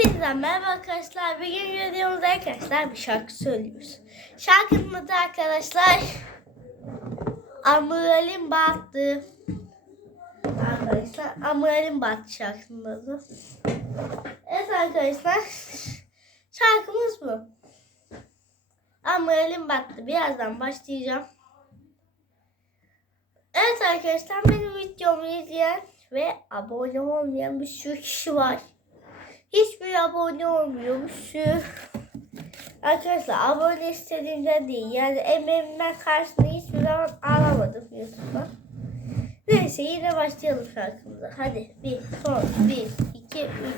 Hepinize merhaba arkadaşlar. Bugün videomuzda arkadaşlar bir şarkı söylüyoruz. Şarkının adı arkadaşlar Amuralim Battı. Arkadaşlar Amuralim Battı şarkının adı. Evet arkadaşlar şarkımız bu. Amuralim Battı. Birazdan başlayacağım. Evet arkadaşlar benim videomu izleyen ve abone olmayan bir sürü kişi var. Hiçbir abone olmuyormuş. Arkadaşlar abone istediğimden değil. Yani emeğimden karşılığını hiçbir zaman alamadım YouTube'da. Neyse yine başlayalım şarkımıza. Hadi bir, son, bir, iki, üç.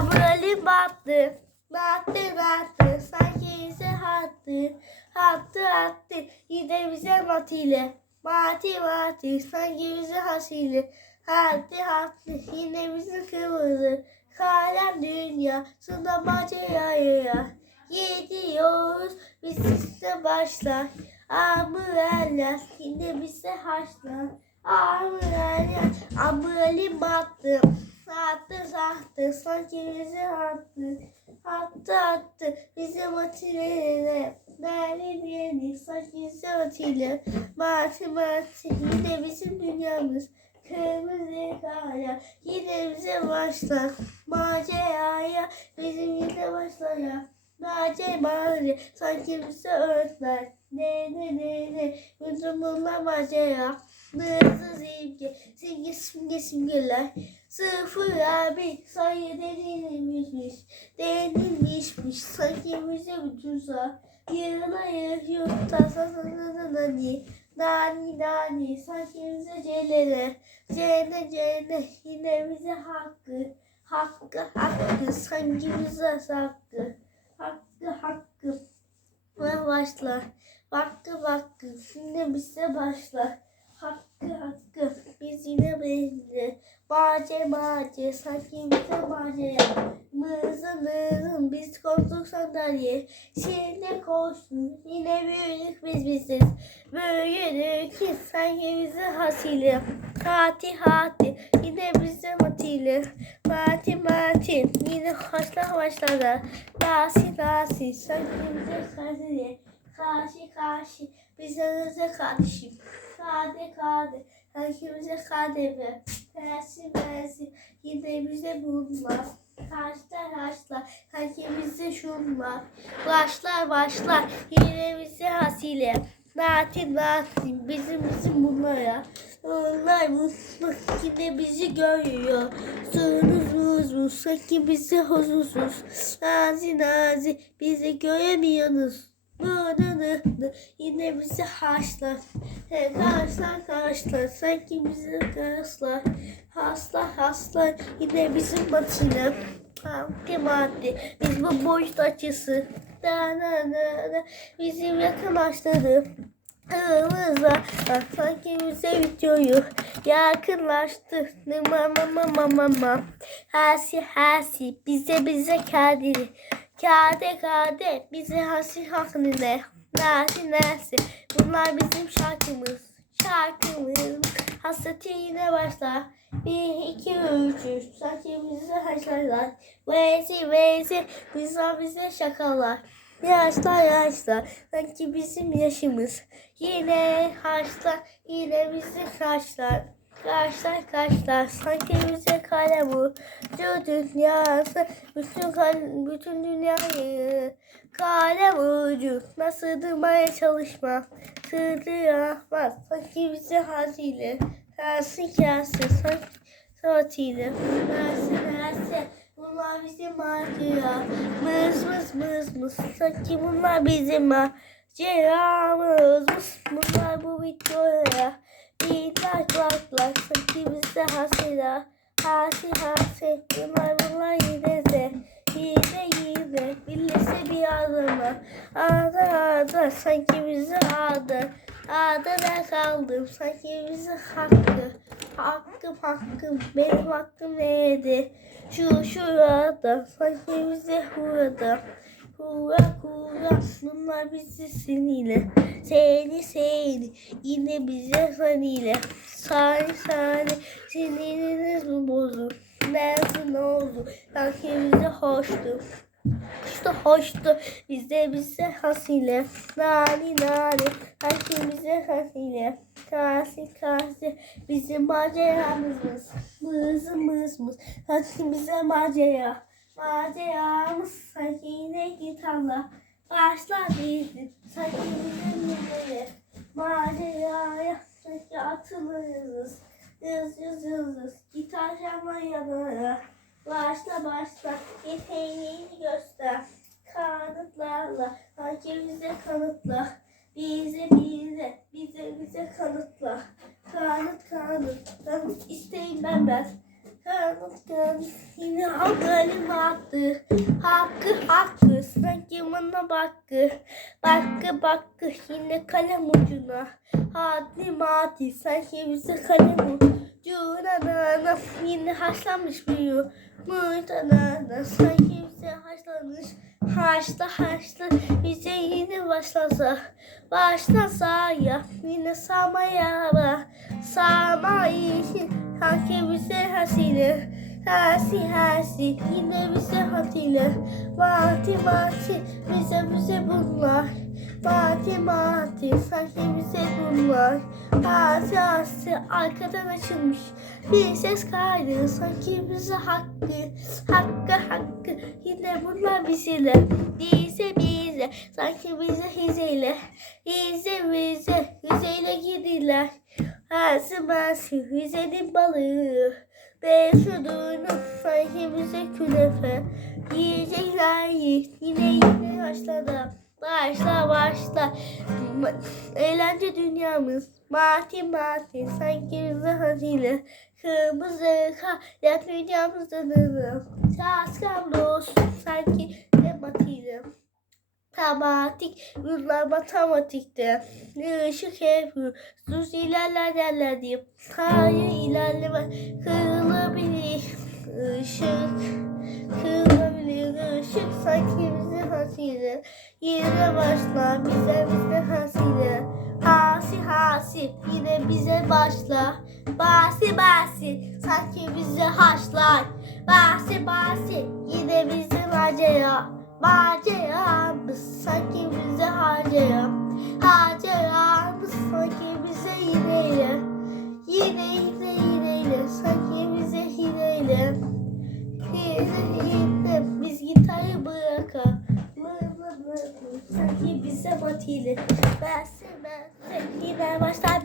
Amoralim battı. Battı battı. Sanki bize hattı. Hattı hattı. Yine bize matile. Mati mati. Sanki bize hasile. Hattı hattı. Yine bize kırmızı. Kalem dünya. Sında maceraya. Gidiyoruz. Biz size başlar. Amuraller. Yine bize haşlar. Amuraller. Amuralim battı. Sattı sattı. Sanki bizi attı. Attı attı. Bizi matilere. Derli derli. Sanki bizi atıyla. Mati mati. Yine bizim dünyamız. Kırmızı kaya. Yine bize başlar. Maceraya. Bizim yine başlar ya. Macera. Sanki bize öğretmen. Ne ne ne ne. Bütün bunlar macera. Hızlı simge. Simge simge simgeler. Sıfır abi sayı denilmişmiş. Denilmişmiş. Sanki bize bütün sağ. Yığına yığıyorta sasasına nani. Sanki bize celere. Cene cene. Yine bize hakkı. Hakkı hakkı. Sanki bize hakkı. Hakkı. Ve başlar. Hakkı hakkı. Şimdi bize başlar. Hakkı hakkı. Biz yine belli. Bağce bağce. Sanki bize bağce. Mızın mızın. Biz koltuk sandalye. Şimdi koştun. Yine büyüdük biz biziz. Büyüdük ki sanki bize hasile. Hati hati. Yine bize matile. Mati mati. Yine haşla başladı. Nasi nasi. Sanki bize hasile. Karşı karşı. Bize bize karşı. Kade kade. Sanki bize kademe. Tersi. Yine bize bunlar. Taşlar. Sanki bize şunlar. Başlar başlar. Yine bize hasile. Natin natin. Bizim bizim bunlara. Onlar mutlu yine bizi görüyor. Suyunuz muz muz. Sanki bizi huzursuz. Nazi nazi. Bizi göremiyorsunuz. Yine bizi haşlar. He, Karşılar karşılar. Sanki bizi karşılar. Haslar haslar. Yine bizim batıyla. Madde madde. Biz bu boyut açısı. Da, da, da, da. Bizim yakınlaştırdı. Hızla sanki bize videoyu yakınlaştı. Mama mama mama. Hasi hasi bize bize kadiri. Kade kade bize hasi hakkında. Nasi nasi. Bunlar bizim şarkımız. Şarkımız. Hasreti yine başlar. Bir, iki, üç, üç. Bize haşlarlar. Vezi, vezi. Bizler bize şakalar. Yaşlar, yaşlar. Sanki bizim yaşımız. Yine haşlar, yine bizi haşlar. Kaşlar kaşlar sanki bize kalem bu. Şu dünyası bütün, bütün dünyayı Kalem ucu nasıl durmaya çalışma? Sığdıramaz. Sanki bize hazine Tersi kase sanki saatiyle. Tersi tersi bunlar bizim macera Mız mız mız mız. Sanki bunlar bizim maceramız. Mız bunlar bu videoya İyiler kulaklar sanki bize hasıyla Hasi hasi bunlar bunlar yine de Yine yine birleşse bir adama Ağda ağda sanki bize ağda Ağda da kaldım sanki bize hakkı Hakkım hakkım benim hakkım neydi? Şu şurada sanki bize burada Kura kura bunlar bizi seniyle. Seni seni yine bize seniyle Sani sani siniriniz mi bozuk mezun oldu. Sanki bize hoştu. İşte hoştu. Bize bize hasile. Nani nani sanki bize hasile. Kasi kasi bizim maceramız mız mız mız sanki bize macera maceramız sanki yine gitarla başlar bizi bize neleri maceraya sanki atılırız. Yız yız yız gitar çalma yanına. Başla başla. Yeteneğini göster. Kanıtlarla. Sanki bize kanıtla. Bize bize bize bize kanıtla. Kanıt kanıt. Kanıt isteyim ben ben. Kanıt yine haberim hakkı. Hakkı hakkı sanki bana bakkı. Bakkı bakkı yine kalem ucuna. Haddi mati sanki bize kalem ucuna. Na, na, yine haşlanmış büyüyor. Muhtemelen bize haşlanmış. Haşla haşla bize yine başlasa. Başlasa ya yine sağmaya bak. Sağma için sanki bize hasile. Hasi hasi yine bize hatile. Mati mati bize bize bunlar. Mati mati sanki bize bunlar. Hasi hasi arkadan açılmış. Bir ses kaydı sanki bize hakkı. Hakkı hakkı yine bunlar bizle. Bize bize sanki bize hizeyle. Bize bize yüzeyle gidiler. Hasi masi yüzenin balığı. Ve şu sanki bize künefe. Yiyecekler yi- yine yine başladı. Başla başla. Eğlence dünyamız. Mati mati sanki bize hazine. Kırmızı kalem dünyamızda nırı. Şaskan dost sanki de matıydı. Matematik, bunlar matematikte. Işık hep düz ilerler derler diye. Hayır ilerleme kırılabilir. Işık kırılabilir. Işık sanki bize hasile. Yine başla bize bize hasile. Hasi hasi yine bize başla. Basi basi sanki bizi haşlar. Basi basi yine bizi macera. Maceramız sanki bize harcaya. Harcayamız sanki bize hileyle. Yine yine hileyle sanki bize hileyle. Biz gitarı bıraka. Mı mı mı mı sanki bize batile. Bense bense yine başlar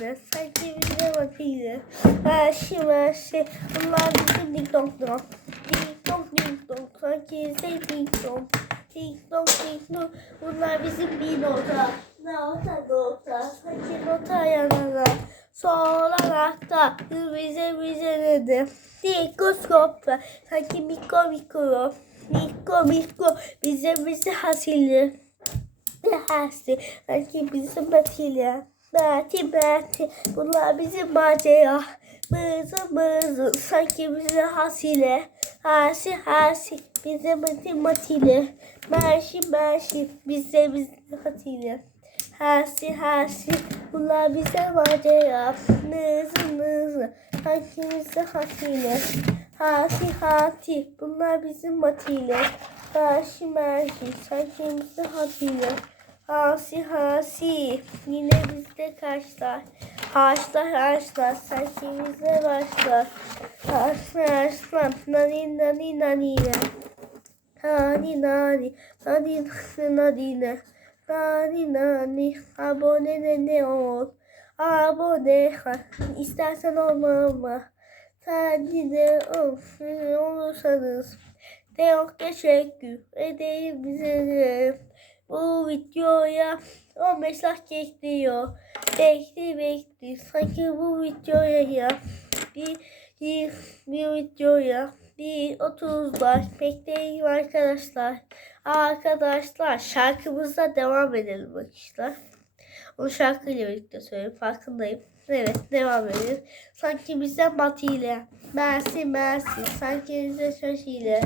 la sanki bize batile. Verşi verşi bunlar bizim ding dong dong. Ding dong ding dong sanki bize ding dong. Ding dong ding dong bunlar bizim bir nota. Nota nota sanki nota yanına. Sol anahtar bize bize dedi. Mikroskopla sanki mikro mikro. Mikro mikro bize bize hasili. Hasi sanki bizim batıyla. Bati bati bunlar bizim macera. Mızı mızı sanki bize hasile. Hasi hasi bize matematikle. Marşi marşi bize bize hatile. Hasi hasi bunlar bize macera. Mızı sanki bize hasile. Hasi hati bunlar bizim matile. Marşi sanki bize hatile. Hasi hasi yine bizde kaçlar. Haşlar sanki bize başlar. Haşlar haşlar nani nani nani Nani nani nani nani nani nani nani abone ne ne ol. Abone ha istersen olma ama. Sen de ol, olursanız de yok teşekkür edeyim bize de. Bu videoya 15 like bekliyor. Bekli bekli. Sanki bu videoya ya bir, bir, bir videoya bir 30 like bekleyin arkadaşlar. Arkadaşlar şarkımıza devam edelim arkadaşlar. O şarkıyla birlikte söyleyeyim farkındayım. Evet devam edelim. Sanki bize Batı ile. Mersi mersi. Sanki bize şaş ile.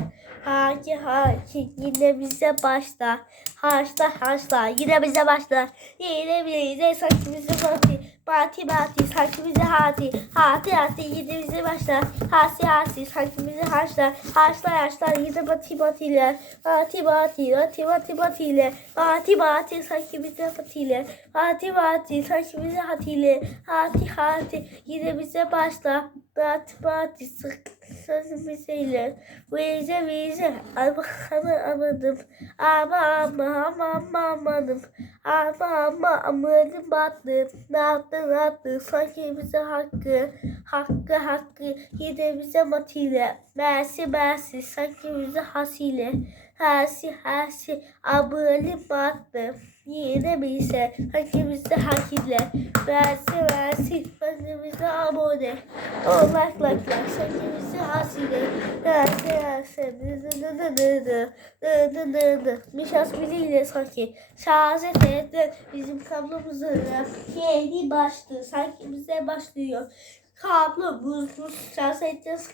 Haki haki. Yine bize başla. Haşla haşla. Yine bize başla. Yine bize sanki bize Batı. Bati bati sanki bizi hati. Hati hati yedi bizi başlar. Hasi hasi sanki bizi haşlar. Haşlar haşlar yedi bati batiler. Bati bati bati bati batiler. Bati bati sanki bizi batiler. Bati bati sanki bizi hatiler. Hati hati yedi bize başlar. Bati bati sanki bizi Vize vize ama ama amadım. Ama ama ama ama amadım. Ama ama amadım battı. Ne yaptı ne yaptı sanki bize hakkı. Hakkı hakkı yine bize matile. Mersi mersi sanki bize hasile. Hersi hersi abone battı. Yine bize şey. hakimizde hakimle. Versi versi hakimizde abone. Olmak lak lak hakimizde hasile. Versi versi. Dı dı dı dı dı. Dı dı dı dı. Bir şans biriyle sanki. Şazet etti bizim kablomuzun yeni başlığı. Sanki bize başlıyor. Kablo buz buz şans edeceğiz.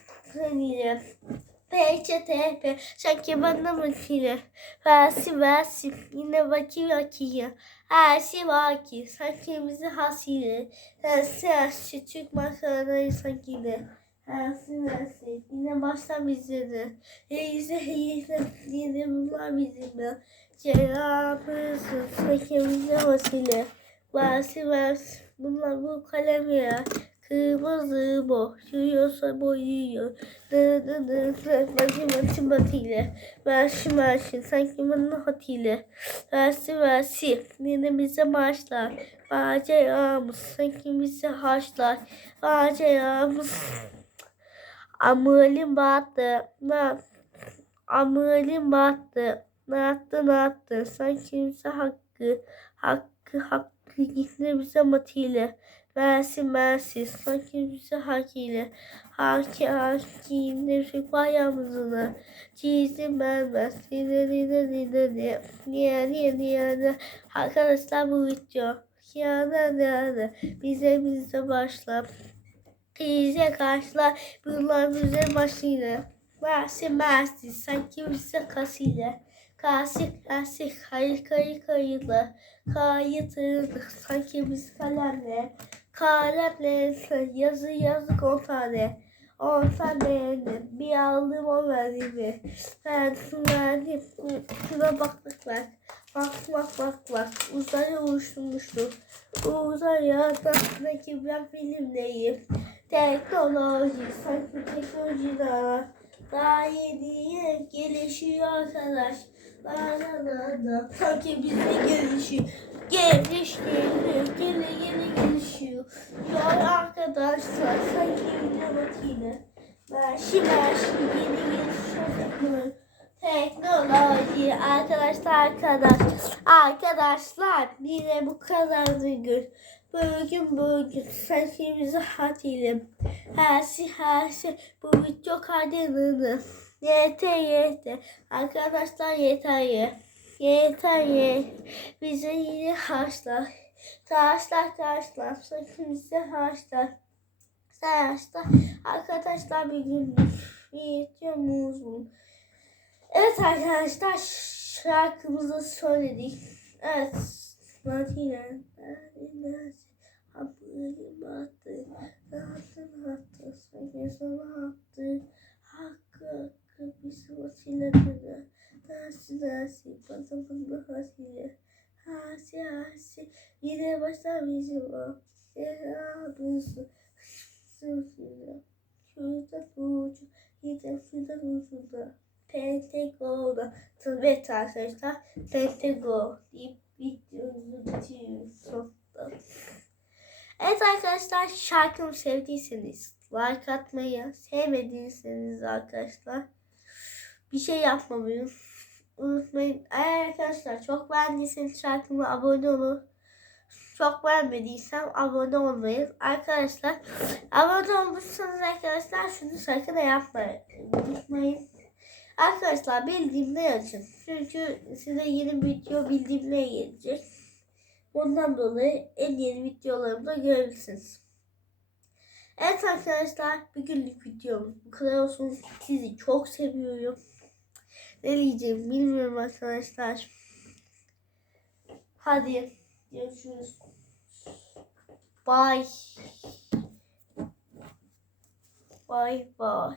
Peçete sanki bana makine Versi versi yine vaki vaki Her şey vaki sanki bizi hasile Versi versi Türk makarnayı sanki de. Versi versi yine baştan bizleri Yine yine yine bunlar bizimle Cenabımızın sanki bize vasile Versi versi bunlar bu kalem ya Kırmızı boşuyorsa boyuyor. Dı dı dı dı. Bakayım atım batıyla. Versi versi. Sanki bana hatiyle. Versi versi. Yine bize marşlar. Maceramız. Sanki bize haşlar. Maceramız. Amulim battı. Na, amulim battı. Ne yaptı ne yaptı. Sanki bize hakkı. Hakkı hakkı. Yine bize matiyle. Mersi mersi sanki bize hakiyle haki haki nefik bayramızını çizdim ben ben dine dine dine dine niye niye niye arkadaşlar bu video. Yana yana bize bize başla. Bize karşılar bunlar bize başıyla mersi mersi sanki bize kasıyla Kasi kasi kayı kayı kayılı kayıtırdık sanki biz kalemle kalemle yazı yazık on tane. On tane bir aldım on verdiğimi ben verdim. Şuna baktık bak. Bak bak bak bak. Uzaya uçmuştu uzaya daki ben filmdeyim teknoloji sanki teknoloji daha daha yeni gelişiyor arkadaş la la. Sanki bizde gelişiyor. Gelişiyor. Gele gele gelişiyor. Yol arkadaşlar. Sanki yine makine. Merşi merşi yeni gelişiyor. Teknoloji arkadaşlar arkadaş arkadaşlar yine bu kadardı gün bugün bugün bizi hatiyle her şey her şey bu video kaydedildi yeter yeter arkadaşlar yeter ye yeter ye bize yine haşlar taşlar taşlar sanki bize haşlar taşlar arkadaşlar bir gün videomuz bu Evet arkadaşlar şarkımızı söyledik. Evet. Martina. Haberi battı. Rahatın hattı. Sanki sana attı. Hakkı hakkı bizi vasiletine. Nasi nasi. Bana bana hasile. Hasi hasi. Yine başlar bizim o. Selamızı. Sözüyle. Şurada bucu. Yine şurada ucunda. Pentagon'a arkadaşlar Pentagon deyip videomuzu bitiriyoruz. Evet arkadaşlar şarkımı sevdiyseniz like atmayı, sevmediyseniz arkadaşlar bir şey yapmamayı unutmayın. Eğer arkadaşlar çok beğendiyseniz şarkıma abone olun. Çok beğenmediysem abone olmayın. Arkadaşlar abone olmuşsanız arkadaşlar şunu sakın yapmayın. Unutmayın. Arkadaşlar bildirimleri açın. Çünkü size yeni video bildirimleri gelecek. Bundan dolayı en yeni videolarımı da görebilirsiniz. Evet arkadaşlar bir günlük videom bu kadar olsun. Sizi çok seviyorum. Ne diyeceğim bilmiyorum arkadaşlar. Hadi görüşürüz. Bay. Bay bay.